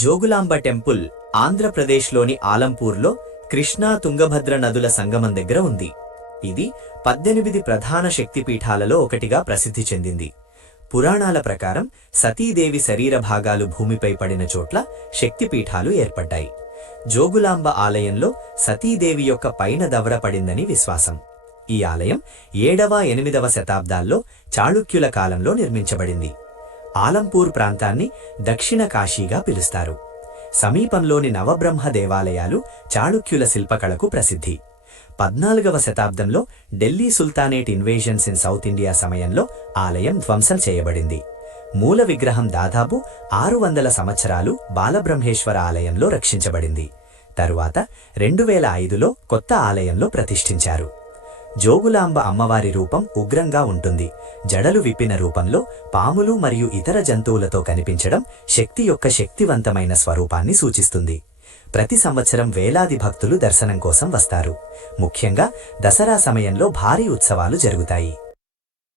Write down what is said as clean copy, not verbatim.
Jogulamba temple ఆంధ్రప్రదేశ్లోని ఆలంపూర్లో కృష్ణా తుంగభద్ర నదుల సంగమం దగ్గర ఉంది. ఇది 18 ప్రధాన శక్తిపీఠాలలో ఒకటిగా ప్రసిద్ధి చెందింది. పురాణాల ప్రకారం సతీదేవి శరీర భాగాలు భూమిపై పడిన చోట్ల శక్తిపీఠాలు ఏర్పడ్డాయి. జోగులాంబ ఆలయంలో సతీదేవి యొక్క పైన దవడ పడిందని విశ్వాసం. ఈ ఆలయం 7వ 8వ శతాబ్దాల్లో చాళుక్యుల కాలంలో నిర్మించబడింది. ఆలంపూర్ ప్రాంతాన్ని దక్షిణ కాశీగా పిలుస్తారు. సమీపంలోని నవబ్రహ్మ దేవాలయాలు చాళుక్యుల శిల్పకళకు ప్రసిద్ధి. 14వ శతాబ్దంలో Delhi sultanate invasions in south India సమయంలో ఆలయం ధ్వంసం చేయబడింది. మూల విగ్రహం దాదాపు 600 సంవత్సరాలు బాలబ్రహ్మేశ్వర ఆలయంలో రక్షించబడింది. తరువాత 2005లో కొత్త ఆలయంలో ప్రతిష్ఠించారు. జోగులాంబ అమ్మవారి రూపం ఉగ్రంగా ఉంటుంది. జడలు విప్పిన రూపంలో పాములు మరియు ఇతర జంతువులతో కనిపించడం శక్తి యొక్క శక్తివంతమైన స్వరూపాన్ని సూచిస్తుంది. ప్రతి సంవత్సరం వేలాది భక్తులు దర్శనం కోసం వస్తారు. ముఖ్యంగా దసరా సమయంలో భారీ ఉత్సవాలు జరుగుతాయి.